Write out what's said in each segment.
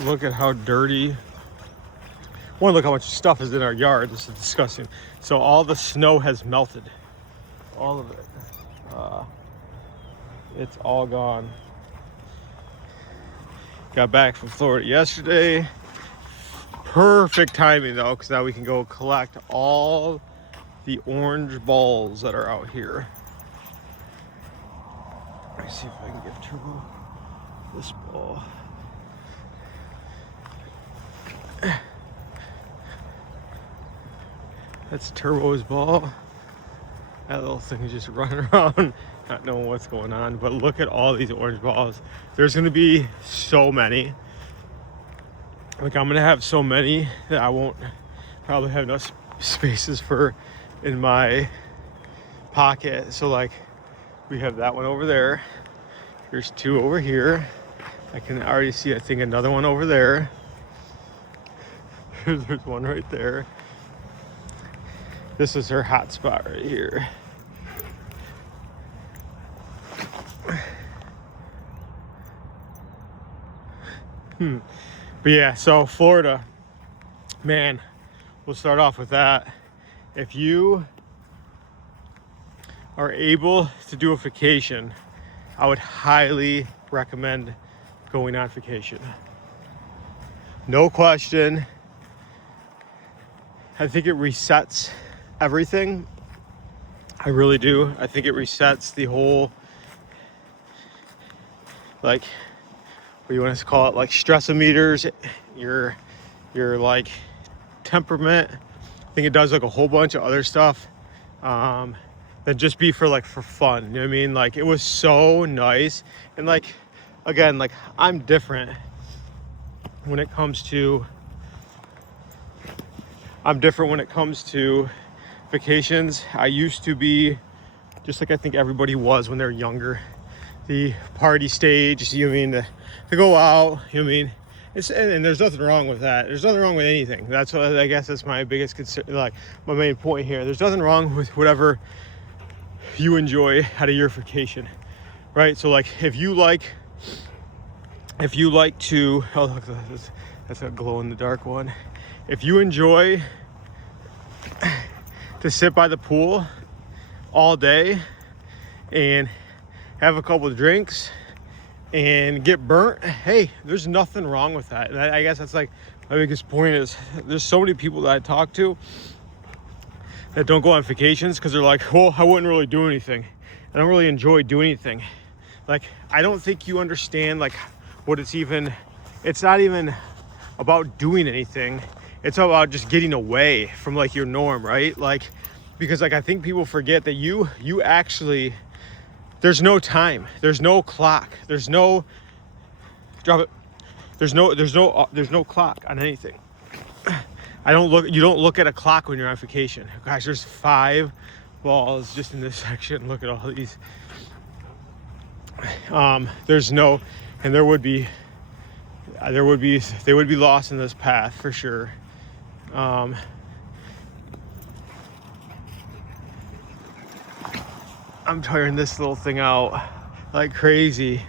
Look at how dirty. One, look how much stuff is in our yard. This is disgusting. So all the snow has melted. All of it. It's all gone. Got back from Florida yesterday. Perfect timing though, because now we can go collect all the orange balls that are out here. Let me see if I can give Turbo this ball. That's Turbo's ball. That little thing is just running around, not knowing what's going on. But look at all these orange balls. There's gonna be so many. Like, I'm gonna have so many that I won't probably have enough spaces for in my pocket. So like, we have that one over there. There's two over here. I can already see, I think, another one over there. There's one right there. This is her hot spot right here. But yeah, so Florida, man, we'll start off with that. If you are able to do a vacation, I would highly recommend going on vacation. No question. I think it resets everything. I really do. I think it resets the whole, like, what do you want to call it, like stress-o-meters, your like temperament. I think it does like a whole bunch of other stuff that just be for fun. You know what I mean? Like, it was so nice. And like, again, like, I'm different when it comes to vacations. I used to be just like I think everybody was when they're younger, the party stage, you know what I mean, to go out, you know what I mean, and there's nothing wrong with that. There's nothing wrong with anything. That's what I guess that's my biggest concern, like my main point here. There's nothing wrong with whatever you enjoy out of your vacation, right? So like, if you like to, oh look, that's a glow in the dark one. If you enjoy to sit by the pool all day and have a couple of drinks and get burnt, hey, there's nothing wrong with that. And I guess that's like my biggest point is, there's so many people that I talk to that don't go on vacations because they're like, well, I wouldn't really do anything. I don't really enjoy doing anything. Like, I don't think you understand like what it's not even about doing anything. It's about just getting away from like your norm, right? Like, because like I think people forget that you actually, there's no time, there's no clock, there's no clock on anything. You don't look at a clock when you're on vacation. Gosh, there's 5 balls just in this section. Look at all these. There's no, and they would be lost in this path for sure. I'm tiring this little thing out like crazy.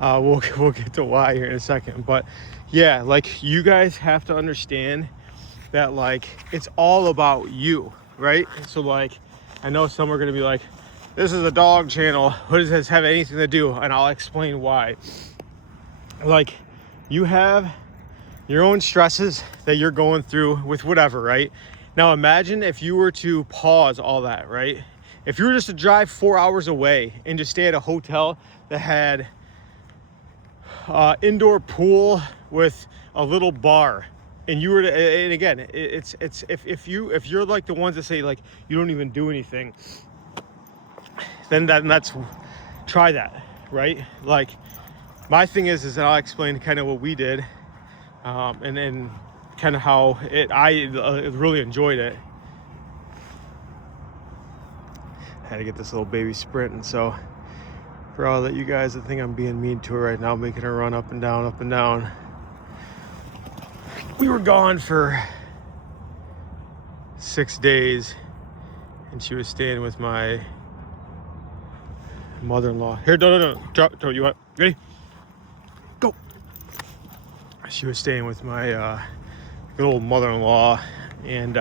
We'll get to why here in a second, but yeah, like, you guys have to understand that like it's all about you, right? So like, I know some are gonna be like, this is a dog channel, what does this have anything to do? And I'll explain why. Like, you have your own stresses that you're going through with whatever, right? Now imagine if you were to pause all that, right? If you were just to drive 4 hours away and just stay at a hotel that had indoor pool with a little bar, and you were to, and again, it's if you're like the ones that say like you don't even do anything, then that's, try that, right? Like, my thing is that I'll explain kind of what we did, and then kind of how I really enjoyed it. Had to get this little baby sprinting, so for all that you guys that think I'm being mean to her right now, making her run up and down, up and down, we were gone for 6 days, and she was staying with my mother-in-law. Here, no, drop, you want, ready? Go. she was staying with my good old mother-in-law, and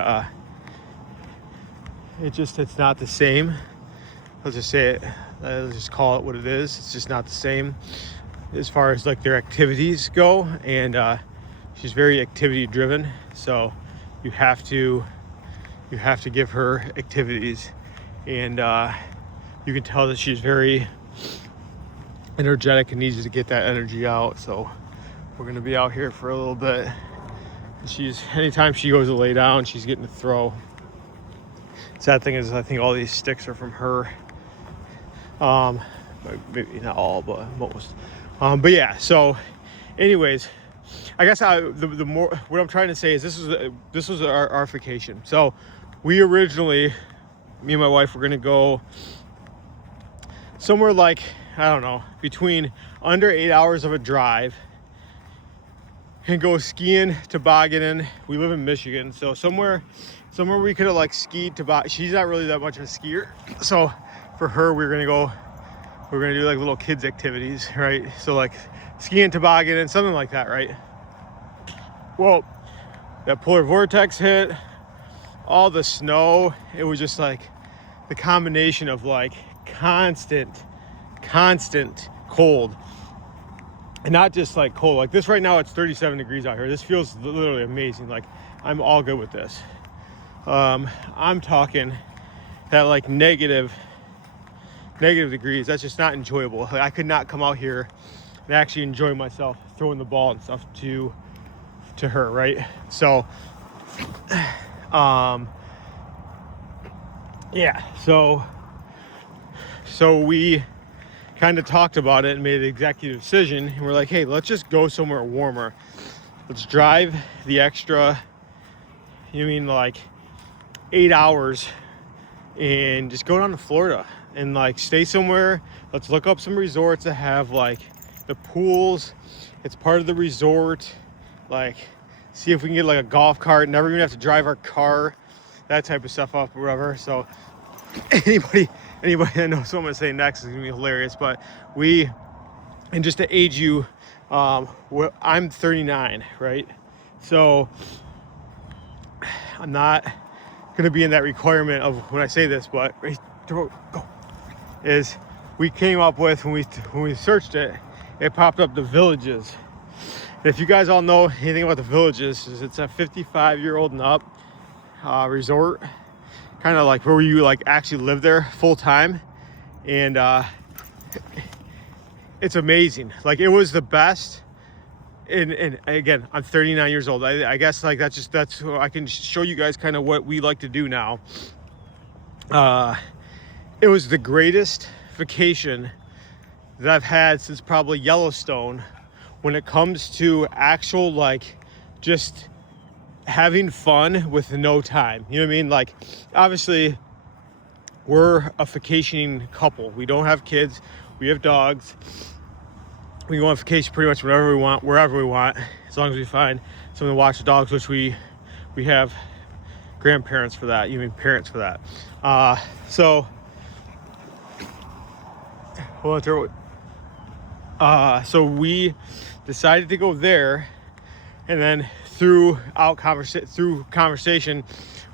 it's not the same. Let's just say it. Let's just call it what it is. It's just not the same as far as like their activities go, and she's very activity driven. So you have to give her activities, and you can tell that she's very energetic and needs to get that energy out. So we're gonna be out here for a little bit. Anytime she goes to lay down, she's getting to throw. Sad thing is, I think all these sticks are from her. Maybe not all, but most. But yeah. So, anyways, I guess the more what I'm trying to say is this was our vacation. So we originally, me and my wife, were gonna go somewhere like, I don't know, between under 8 hours of a drive, and go skiing, tobogganing. We live in Michigan, so somewhere we could have like skied toboggan. She's not really that much of a skier, so for her we're gonna do like little kids activities, right? So like skiing, tobogganing, something like that, right? Well, that polar vortex hit, all the snow. It was just like the combination of like constant cold. And not just like cold, like this right now, it's 37 degrees out here. This feels literally amazing. Like I'm all good with this. I'm talking that like negative degrees. That's just not enjoyable. Like, I could not come out here and actually enjoy myself throwing the ball and stuff to her, right? So, yeah. So we kind of talked about it and made an executive decision, and we're like, hey, let's just go somewhere warmer. Let's drive the extra, like 8 hours, and just go down to Florida and like stay somewhere. Let's look up some resorts that have like the pools. It's part of the resort. Like, see if we can get like a golf cart, never even have to drive our car, that type of stuff up or whatever. So anybody that knows what I'm gonna say next is gonna be hilarious. But and just to age you, I'm 39, right? So I'm not gonna be in that requirement of when I say this, but is we came up with, when we searched it, it popped up the Villages. And if you guys all know anything about the Villages, it's a 55-year-old and up resort, kind of like where you like actually live there full time, and it's amazing. Like, it was the best. And again, I'm 39 years old. I guess like that's I can show you guys kind of what we like to do now. It was the greatest vacation that I've had since probably Yellowstone, when it comes to actual like just having fun with no time. You know what I mean? Like, obviously we're a vacationing couple. We don't have kids. We have dogs. We go on vacation pretty much whenever we want, wherever we want, as long as we find someone to watch the dogs, which we have grandparents for that, parents for that. So we decided to go there, and then through conversation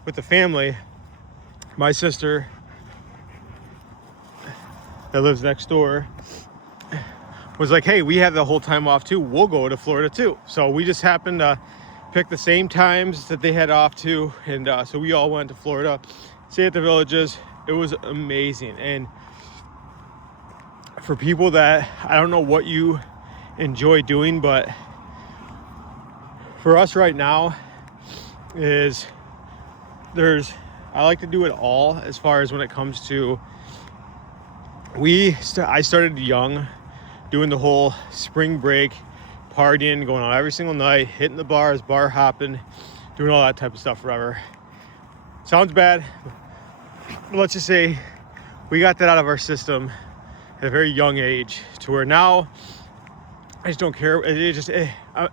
with the family, my sister that lives next door was like, hey, we have the whole time off too, we'll go to Florida too. So we just happened to pick the same times that they had off too, and so we all went to Florida, stayed at the Villages. It was amazing. And for people that, I don't know what you enjoy doing, but for us right now I like to do it all, as far as when it comes to, I started young, doing the whole spring break partying, going out every single night, hitting the bars, bar hopping, doing all that type of stuff forever. Sounds bad, but let's just say we got that out of our system at a very young age, to where now I just don't care.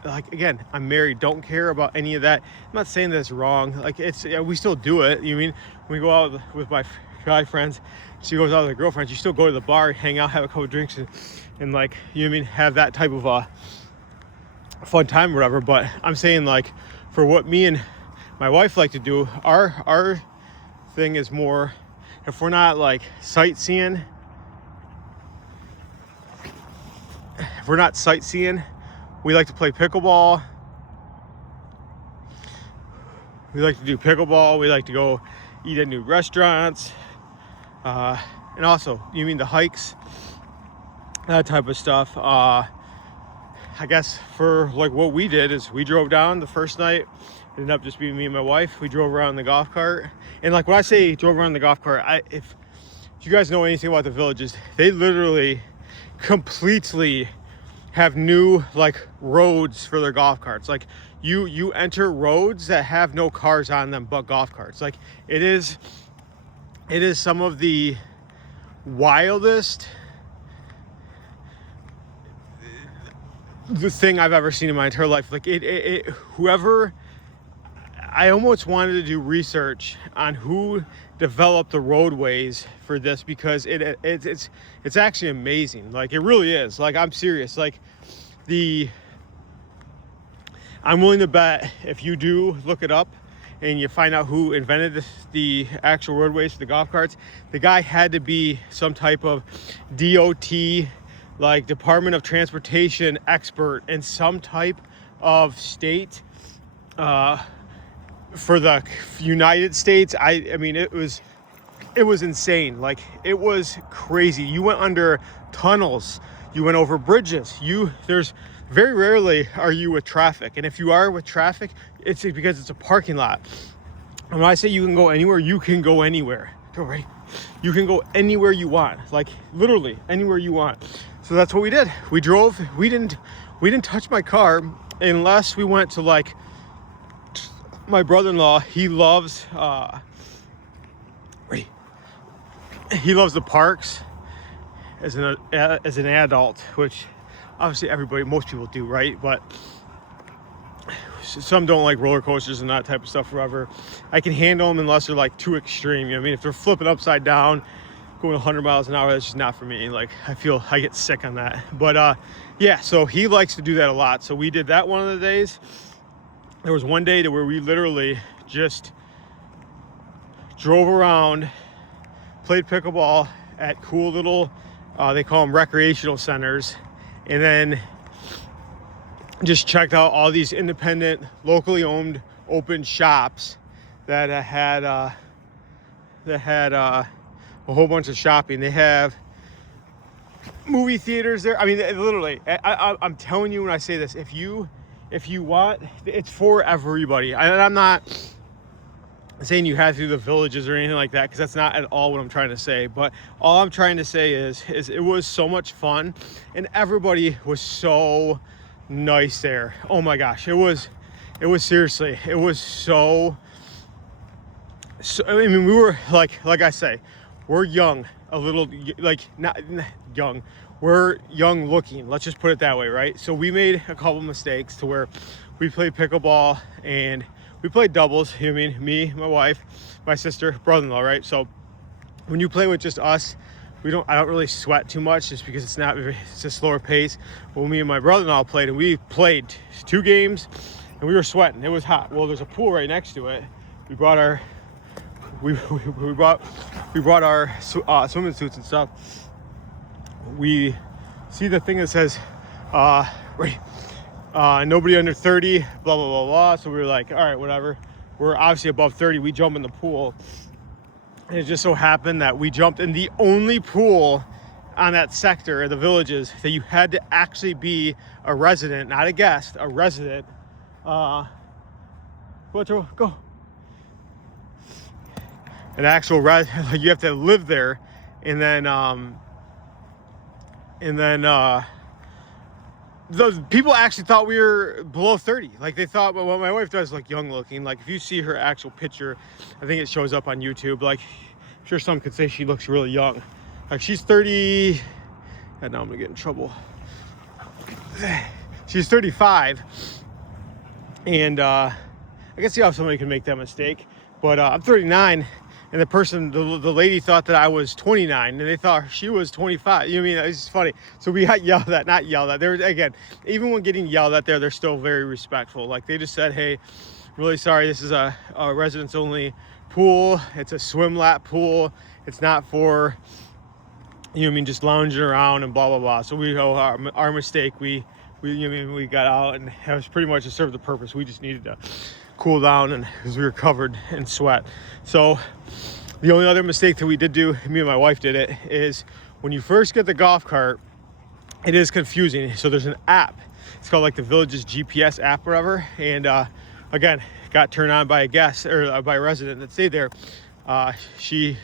Like, again, I'm married, don't care about any of that. I'm not saying that it's wrong. Like, we still do it. When we go out with my guy friends, she goes out with her girlfriends, you still go to the bar, hang out, have a couple drinks, and like, have that type of fun time or whatever. But I'm saying, like, for what me and my wife like to do, our thing is more, if we're not like sightseeing, we like to play pickleball. We like to do pickleball. We like to go eat at new restaurants. And also, you mean the hikes, that type of stuff. I guess for like what we did is we drove down the first night. It ended up just being me and my wife. We drove around in the golf cart. And like when I say drove around in the golf cart, if you guys know anything about the villages, they literally completely have new like roads for their golf carts. Like you enter roads that have no cars on them but golf carts. Like it is some of the wildest thing I've ever seen in my entire life. Like whoever, I almost wanted to do research on who developed the roadways for this, because it's actually amazing. Like it really is. Like I'm serious. Like I'm willing to bet if you do look it up and you find out who invented the actual roadways for the golf carts, the guy had to be some type of DOT, like Department of Transportation expert in some type of state for the United States. I mean, it was insane. Like it was crazy. You went under tunnels, you went over bridges. There's very rarely are you with traffic, and if you are with traffic, it's because it's a parking lot. And when I say you can go anywhere, you can go anywhere. Right? You can go anywhere you want, like literally anywhere you want. So that's what we did. We drove. We didn't touch my car unless we went to like my brother-in-law. He loves the parks as an adult, which obviously most people do, right? But some don't like roller coasters and that type of stuff forever. I can handle them unless they're like too extreme. You know what I mean? If they're flipping upside down, going 100 miles an hour, that's just not for me. Like I get sick on that. But yeah, so he likes to do that a lot. So we did that one of the days. There was one day where we literally just drove around, played pickleball at cool little, they call them recreational centers, and then just checked out all these independent, locally owned, open shops that had a whole bunch of shopping. They have movie theaters there. I mean, literally, I'm telling you when I say this, if you want, it's for everybody. I'm not saying you have to do the villages or anything like that, because that's not at all what I'm trying to say. But all I'm trying to say is it was so much fun, and everybody was so nice there. Oh my gosh, it was seriously, it was so I mean, we were like I say, we're young, a little, like not young, we're young looking, let's just put it that way, right? So we made a couple mistakes to where we played pickleball and we played doubles. I mean, me, my wife, my sister, brother-in-law, right? So when you play with just us, I don't really sweat too much, just because it's a slower pace. When me and my brother-in-law played, and we played 2 games and we were sweating, it was hot. Well, there's a pool right next to it. We brought our swimming suits and stuff. We see the thing that says nobody under 30, blah blah blah blah. So we were like, all right, whatever. We're obviously above 30. We jump in the pool, and it just so happened that we jumped in the only pool on that sector of the villages that you had to actually be a resident, not a guest, a resident. Go. An actual like you have to live there, and then the people actually thought we were below 30. Like they thought, well, what my wife does, like young looking. Like if you see her actual picture, I think it shows up on YouTube. Like I'm sure some could say she looks really young. Like she's 30. God, now I'm gonna get in trouble. She's 35, and I can see how somebody can make that mistake. But I'm 39. and the lady thought that I was 29, and they thought she was 25. You know what I mean? It's just funny. So we got yelled at, not yelled at. They were, again, even when getting yelled at there, they're still very respectful. Like, they just said, hey, really sorry, this is a residents only pool. It's a swim lap pool. It's not for, you know what I mean, just lounging around and blah blah blah. So we go, our mistake. We you know what I mean, we got out, and it was pretty much to serve the purpose. We just needed to cool down, and because we were covered in sweat. So the only other mistake that we did do, me and my wife did it, is when you first get the golf cart, it is confusing. So there's an app. It's called like the Village's GPS app, or whatever. And again, got turned on by a guest, or by a resident that stayed there. She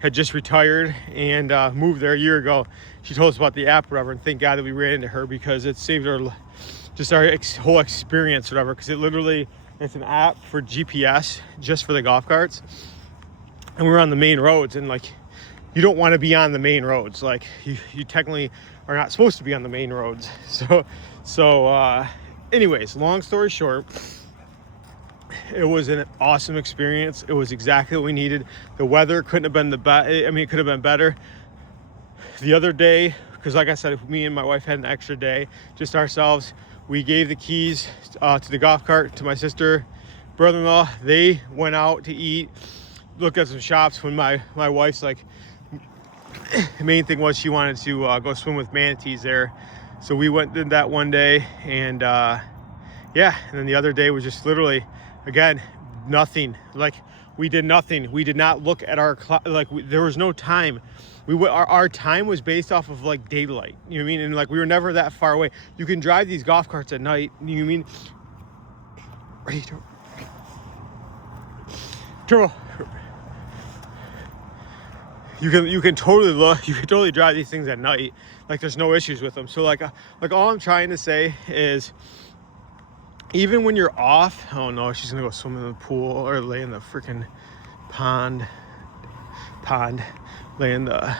had just retired and moved there a year ago. She told us about the app, whatever, and thank God that we ran into her, because it saved our whole experience, whatever. Because it literally, it's an app for GPS just for the golf carts, and we were on the main roads, and like, you don't want to be on the main roads. Like, you technically are not supposed to be on the main roads. So anyways, long story short, it was an awesome experience. It was exactly what we needed. The weather couldn't have been it could have been better. The other day, because like I said, me and my wife had an extra day, just ourselves. We gave the keys to the golf cart to my sister, brother-in-law. They went out to eat, look at some shops, when my wife's like, the main thing was she wanted to go swim with manatees there. So we went did that one day, and yeah, and then the other day was just literally, again, nothing. Like, we did nothing. We did not look at our there was no time. Our time was based off of like daylight. You know what I mean? And like, we were never that far away. You can drive these golf carts at night. You know what I mean? Ready, Turbo. You can totally drive these things at night. Like, there's no issues with them. So like all I'm trying to say is, even when you're off, oh no, she's gonna go swim in the pool or lay in the freaking pond, lay in the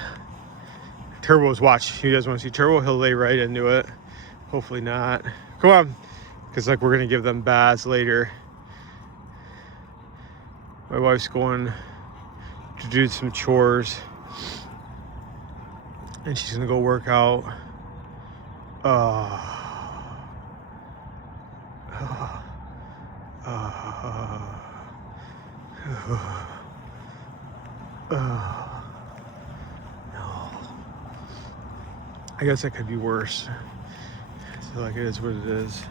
Turbo's watch. You guys want to see Turbo? He'll lay right into it. Hopefully not. Come on, because like, we're gonna give them baths later. My wife's going to do some chores, and she's gonna go work out. No. I guess that could be worse. So like, it is what it is.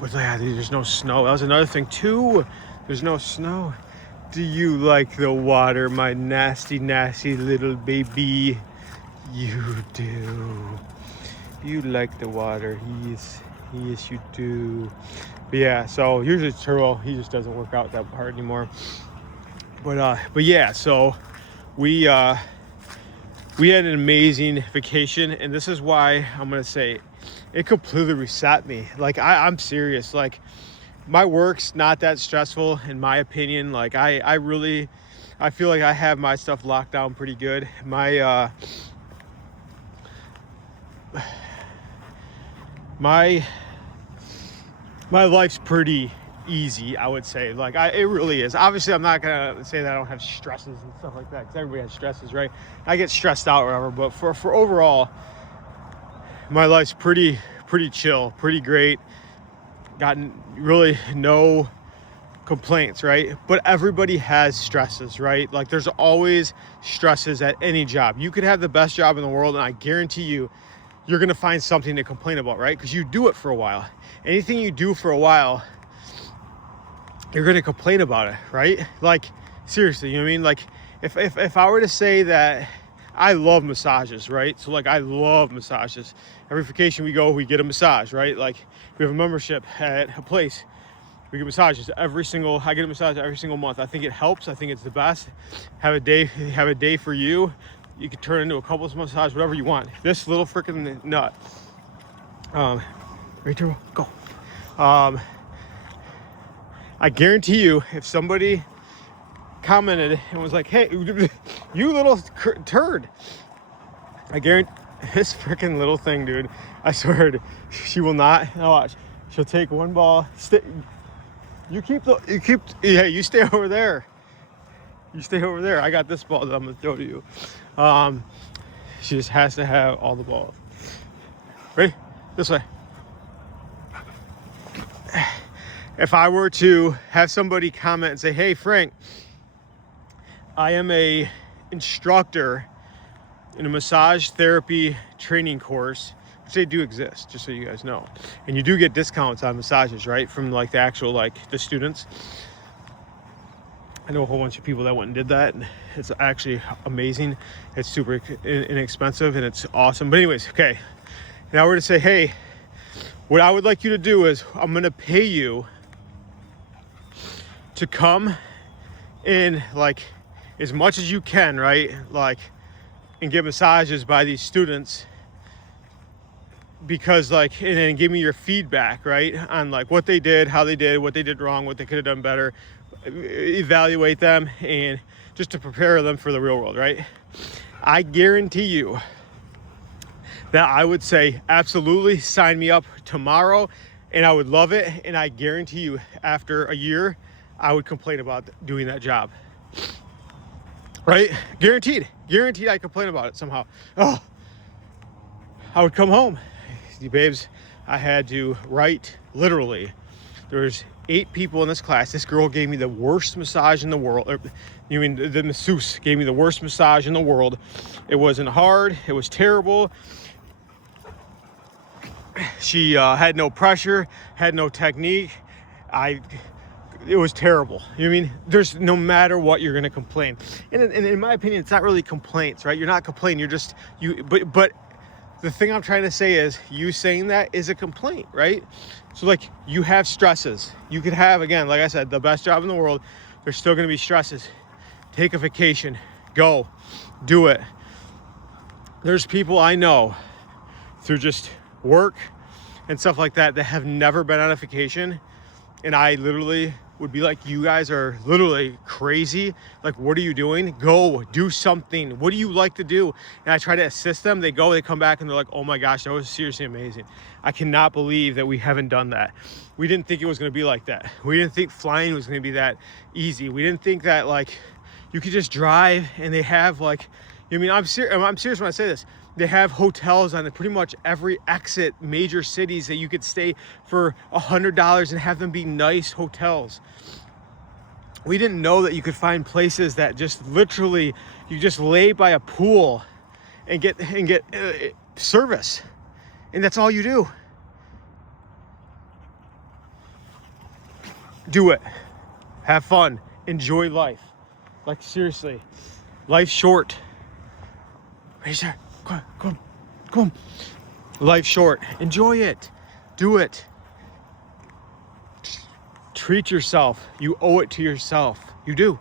But yeah, there's no snow. That was another thing too. There's no snow. Do you like the water, my nasty, nasty little baby? You do. You like the water. Yes, you do. But yeah, so usually Turbo, he just doesn't work out that hard anymore. But yeah, so we had an amazing vacation, and this is why I'm gonna say it completely reset me. Like, I'm serious. Like, my work's not that stressful, in my opinion. Like, I feel like I have my stuff locked down pretty good. My life's pretty easy, I would say. Like, it really is. Obviously, I'm not gonna say that I don't have stresses and stuff like that, because everybody has stresses, right? I get stressed out or whatever, but for overall, my life's pretty chill, pretty great. Gotten really no complaints, right? But everybody has stresses, right? Like, there's always stresses at any job. You could have the best job in the world, and I guarantee you're gonna find something to complain about, right? Because you do it for a while. Anything you do for a while, you're gonna complain about it, right? Like, seriously, you know what I mean? Like, if I were to say that I love massages, right? So like, I love massages. Every vacation we go, we get a massage, right? Like, we have a membership at a place. We get massages I get a massage every single month. I think it helps. I think it's the best. Have a day for you. You can turn into a couples massage, whatever you want. This little freaking nut. Right there, go. I guarantee you, if somebody commented and was like, hey, you little turd, I guarantee this freaking little thing, dude, I swear, she will not. Now watch. She'll take one ball. You stay over there. You stay over there. I got this ball that I'm gonna throw to you. She just has to have all the balls. Ready? This way. If I were to have somebody comment and say, hey, Frank, I am a instructor in a massage therapy training course, which they do exist, just so you guys know. And you do get discounts on massages, right? From like the actual, like the students. I know a whole bunch of people that went and did that. And it's actually amazing. It's super inexpensive and it's awesome. But anyways, okay. Now we're to say, hey, what I would like you to do is I'm gonna pay you to come in like as much as you can, right? Like, and get massages by these students, because like, and then give me your feedback, right? On like what they did, how they did, what they did wrong, what they could have done better, evaluate them, and just to prepare them for the real world, right? I guarantee you that I would say, absolutely, sign me up tomorrow, and I would love it. And I guarantee you, after a year, I would complain about doing that job, right? Guaranteed I complain about it somehow. Oh, I would come home. Babes, I had to write, literally, there's 8 people in this class. This girl gave me the worst massage in the world. You mean the masseuse gave me the worst massage in the world. It wasn't hard. It was terrible. She had no pressure, had no technique. It was terrible. You know what I mean? There's no matter what, you're gonna complain. And in my opinion, it's not really complaints, right? You're not complaining. You're just But the thing I'm trying to say is, you saying that is a complaint, right? So like, you have stresses. You could have, again, like I said, the best job in the world. There's still gonna be stresses. Take a vacation. Go. Do it. There's people I know through just work and stuff like that have never been on a vacation, and I literally would be like, you guys are literally crazy. Like, what are you doing? Go do something. What do you like to do? And I try to assist them. They go, they come back, and they're like, oh my gosh, that was seriously amazing. I cannot believe that we haven't done that. We didn't think it was going to be like that. We didn't think flying was going to be that easy. We didn't think that like you could just drive, and they have like, you mean, I'm serious when I say this. They have hotels on pretty much every exit, major cities, that you could stay for $100 and have them be nice hotels. We didn't know that you could find places that just literally, you just lay by a pool and get service, and that's all you do. Do it. Have fun. Enjoy life. Like, seriously, life's short. Right there. Come on. Life's short. Enjoy it. Do it. Treat yourself. You owe it to yourself. You do.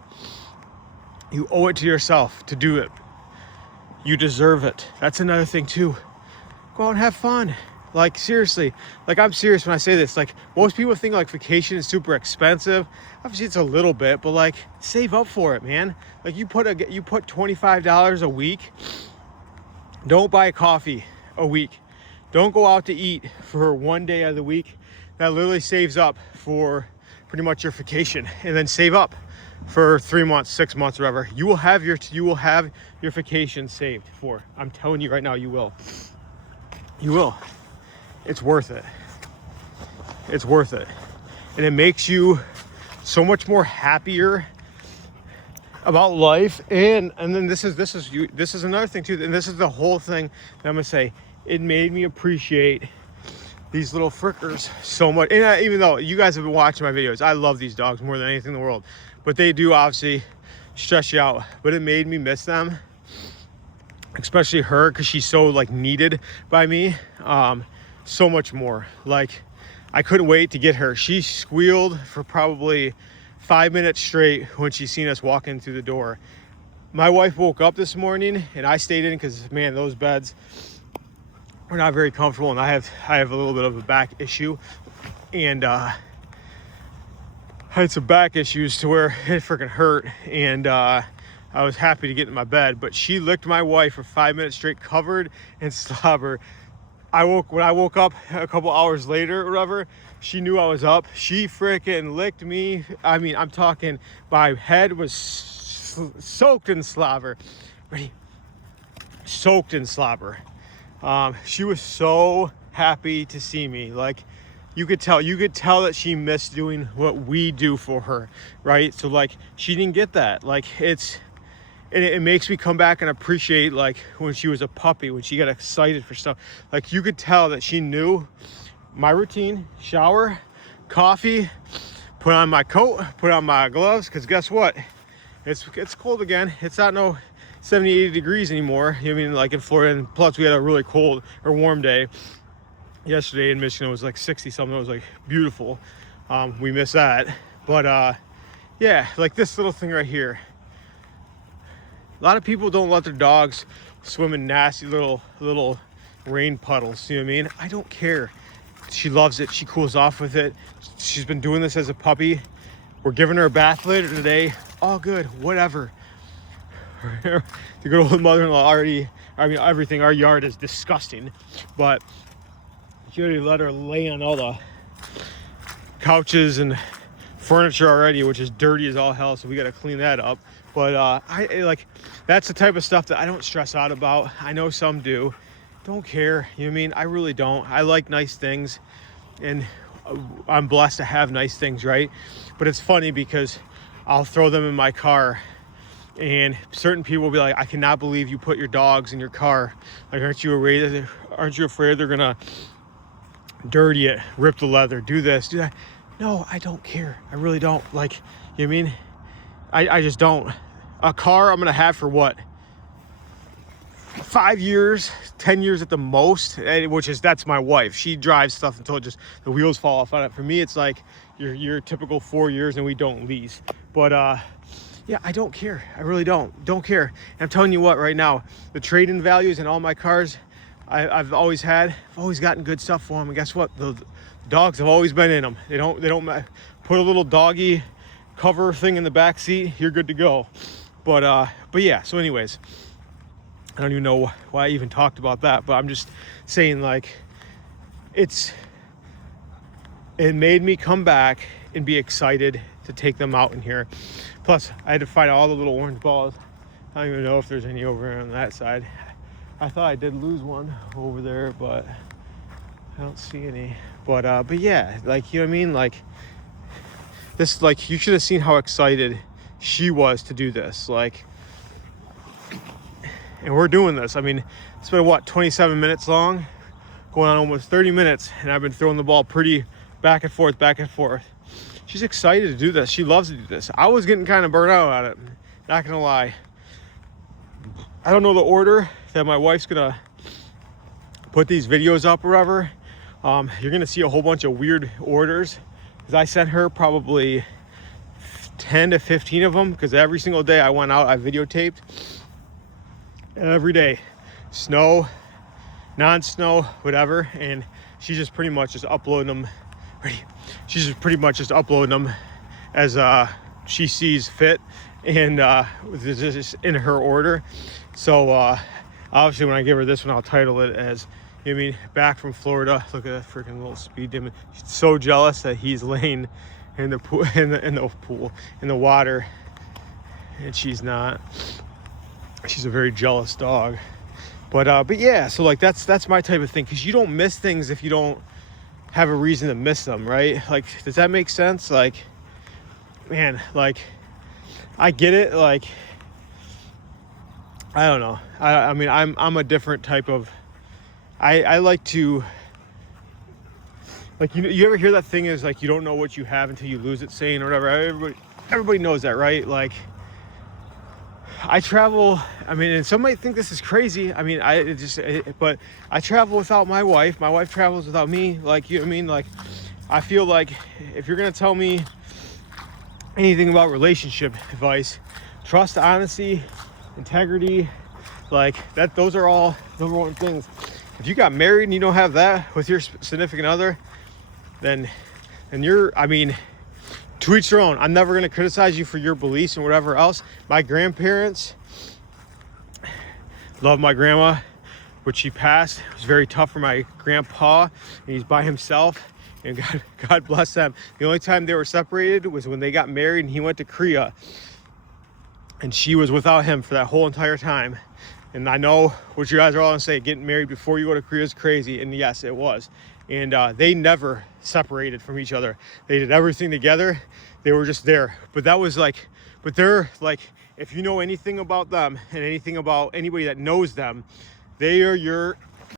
You owe it to yourself to do it. You deserve it. That's another thing too. Go out and have fun. Like, seriously, like, I'm serious when I say this. Like, most people think like vacation is super expensive. Obviously it's a little bit, but like, save up for it, man. Like, you put $25 a week. Don't buy coffee a week. Don't go out to eat for one day of the week. That literally saves up for pretty much your vacation, and then save up for 3 months, 6 months, whatever. You will have your vacation saved for. I'm telling you right now, you will. You will. It's worth it. It's worth it. And it makes you so much more happier about life. And then this is another thing too, and this is the whole thing that I'm gonna say. It made me appreciate these little frickers so much. And even though you guys have been watching my videos, I love these dogs more than anything in the world, but they do obviously stress you out. But it made me miss them, especially her, because she's so like needed by me, so much more. Like, I couldn't wait to get her. She squealed for probably 5 minutes straight when she seen us walking through the door. My wife woke up this morning, and I stayed in because, man, those beds are not very comfortable, and I have a little bit of a back issue, and I had some back issues to where it freaking hurt, and I was happy to get in my bed. But she licked my wife for 5 minutes straight, covered in slobber. When I woke up a couple hours later or whatever, she knew I was up. She freaking licked me. I mean, I'm talking, my head was soaked in slobber. Ready? Soaked in slobber. She was so happy to see me. Like, you could tell that she missed doing what we do for her, right? So like, she didn't get that. Like, it makes me come back and appreciate, like, when she was a puppy, when she got excited for stuff. Like, you could tell that she knew my routine: shower, coffee, put on my coat, put on my gloves, because guess what? It's cold again. It's not no 70, 80 degrees anymore. I mean, like in Florida, and plus we had a really cold or warm day yesterday in Michigan. It was like 60 something. It was like beautiful. We miss that. But yeah, like this little thing right here. A lot of people don't let their dogs swim in nasty little rain puddles. You know what I mean? I don't care. She loves it. She cools off with it. She's been doing this as a puppy. We're giving her a bath later today. All good, whatever. The good old mother-in-law already, I mean, everything. Our yard is disgusting, but she already let her lay on all the couches and furniture already, which is dirty as all hell, so we got to clean that up. But I like, that's the type of stuff that I don't stress out about. I know some do. Don't care. You know what I mean? I really don't. I like nice things, and I'm blessed to have nice things, right? But it's funny because I'll throw them in my car, and certain people will be like, I cannot believe you put your dogs in your car. Like, aren't you afraid they're gonna dirty it, rip the leather, do this, do that? No, I don't care. I really don't. Like, you know what I mean? I just don't. A car I'm gonna have for what? 5 years, 10 years at the most, that's my wife. She drives stuff until just the wheels fall off on it. For me, it's like your typical 4 years, and we don't lease. But yeah, I don't care. I really don't care. And I'm telling you what, right now, the trade-in values in all my cars I've always gotten good stuff for them. And guess what? The dogs have always been in them. They don't put a little doggy cover thing in the back seat, you're good to go. But yeah, so anyways, I don't even know why I even talked about that, but I'm just saying, like, it made me come back and be excited to take them out in here. Plus, I had to find all the little orange balls. I don't even know if there's any over on that side. I thought I did lose one over there, but I don't see any. But yeah, like, you know what I mean? Like, this, like, you should have seen how excited she was to do this. Like, and we're doing this. I mean, it's been, what, 27 minutes long? Going on almost 30 minutes, and I've been throwing the ball pretty back and forth. She's excited to do this. She loves to do this. I was getting kind of burnt out on it, not gonna lie. I don't know the order that my wife's gonna put these videos up or whatever. You're gonna see a whole bunch of weird orders, because I sent her probably 10 to 15 of them, because every single day I went out, I videotaped. Every day, snow, non-snow, whatever, and she's just pretty much just uploading them. She's just pretty much just uploading them as she sees fit, and this is in her order. So obviously, when I give her this one, I'll title it as, you know what I mean, back from Florida. Look at that freaking little speed demon. She's so jealous that he's laying in the pool, in the water, and she's not. She's a very jealous dog. But yeah, so like that's my type of thing, because you don't miss things if you don't have a reason to miss them, right? Like, does that make sense? Like, man, like, I get it. Like, I don't know. I mean, I'm a different type of. I like to. Like, you ever hear that thing is like, you don't know what you have until you lose it saying, or whatever. Everybody knows that, right? Like, I travel, I mean, and some might think this is crazy. I mean, but I travel without my wife. My wife travels without me. Like, you know what I mean? Like, I feel like if you're going to tell me anything about relationship advice, trust, honesty, integrity, like that, those are all number one things. If you got married and you don't have that with your significant other, then you're, I mean, to each their own. I'm never going to criticize you for your beliefs and whatever else. My grandparents, love my grandma, but she passed. It was very tough for my grandpa, and he's by himself, and God bless them. The only time they were separated was when they got married and he went to Korea. and she was without him for that whole entire time. And I know what you guys are all gonna say, getting married before you go to Korea is crazy, and yes, it was. And they never separated from each other. They did everything together. They were just there. But that was like, but they're like, if you know anything about them and anything about anybody that knows them, they are your